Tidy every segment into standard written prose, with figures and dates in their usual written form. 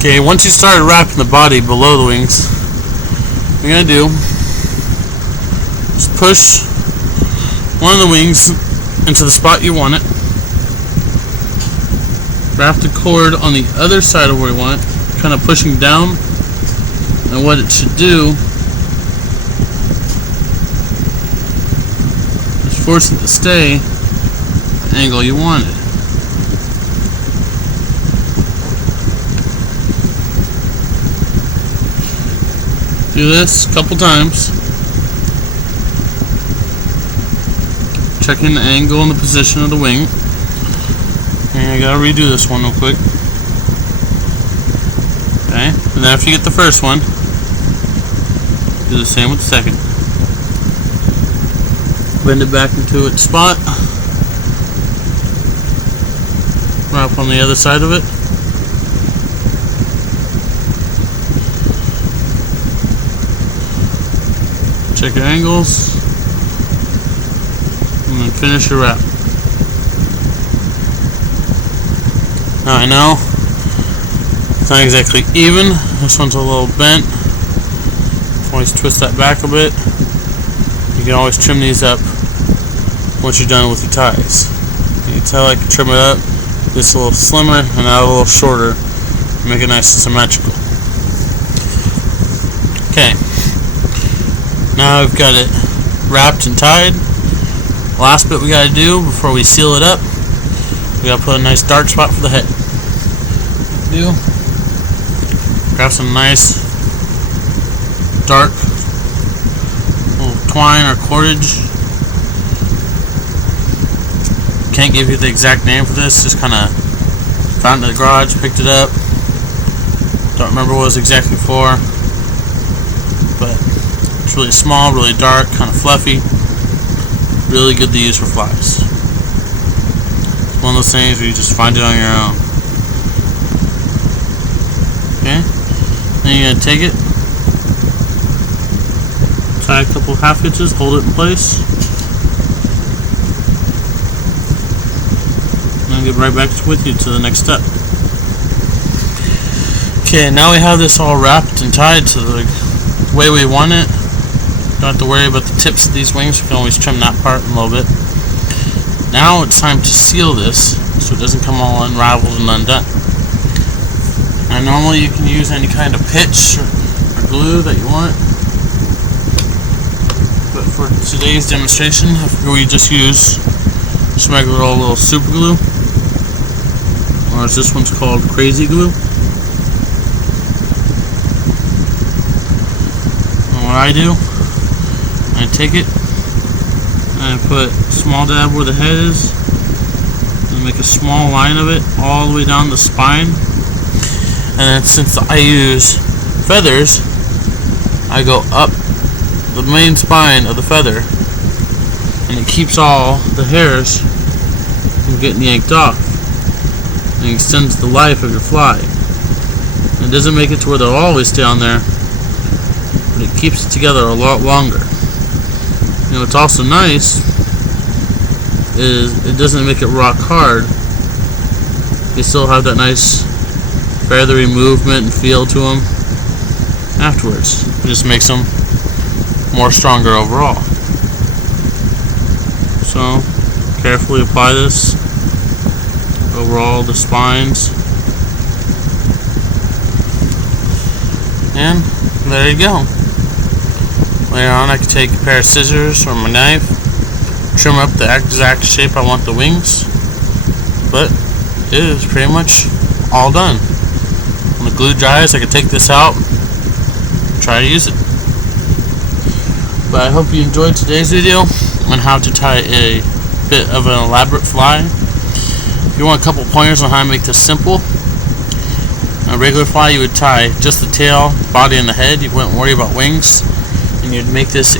Okay, once you start wrapping the body below the wings, what you're going to do is push one of the wings into the spot you want it. Wrap the cord on the other side of where you want it, kind of pushing down. And what it should do is force it to stay at the angle you want it. Do this a couple times, checking the angle and the position of the wing. And I gotta redo this one real quick. Okay, and then after you get the first one, do the same with the second. Bend it back into its spot. Wrap on the other side of it. Check your angles, and then finish your wrap. Now I know it's not exactly even. This one's a little bent. Always twist that back a bit. You can always trim these up once you're done with your ties. You can tell I can trim it up. This a little slimmer and that a little shorter. Make it nice and symmetrical. Okay. Now we've got it wrapped and tied. Last bit we got to do before we seal it up, we got to put a nice dark spot for the head. Grab some nice dark little twine or cordage. Can't give you the exact name for this, just kind of found it in the garage, picked it up. Don't remember what it was exactly for, but it's really small, really dark, kind of fluffy. Really good to use for flies. It's one of those things where you just find it on your own. Okay, then you're going to take it, tie a couple half hitches, hold it in place, and then get right back with you to the next step. Okay, now we have this all wrapped and tied to the way we want it. Don't have to worry about the tips of these wings. We can always trim that part a little bit. Now it's time to seal this so it doesn't come all unraveled and undone. And normally you can use any kind of pitch or glue that you want. But for today's demonstration, we just use some regular old little super glue. Or as this one's called, crazy glue. And what I do, I take it and I put a small dab where the head is and make a small line of it all the way down the spine. And then since I use feathers, I go up the main spine of the feather, and it keeps all the hairs from getting yanked off and extends the life of your fly. It doesn't make it to where they'll always stay on there, but it keeps it together a lot longer. You know, what's also nice is it doesn't make it rock hard. You still have that nice feathery movement and feel to them afterwards. It just makes them more stronger overall. So carefully apply this over all the spines, and there you go. Later on I can take a pair of scissors or my knife, trim up the exact shape I want the wings, but it is pretty much all done. When the glue dries, I can take this out and try to use it. But I hope you enjoyed today's video on how to tie a bit of an elaborate fly. If you want a couple pointers on how to make this simple, on a regular fly you would tie just the tail, body, and the head. You wouldn't worry about wings. And you'd make this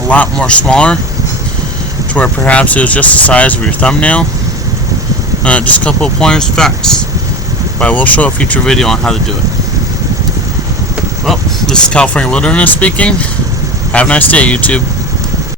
a lot more smaller, to where perhaps it was just the size of your thumbnail. Just a couple of pointers and facts, but I will show a future video on how to do it. Well, this is California Wilderness speaking. Have a nice day, YouTube.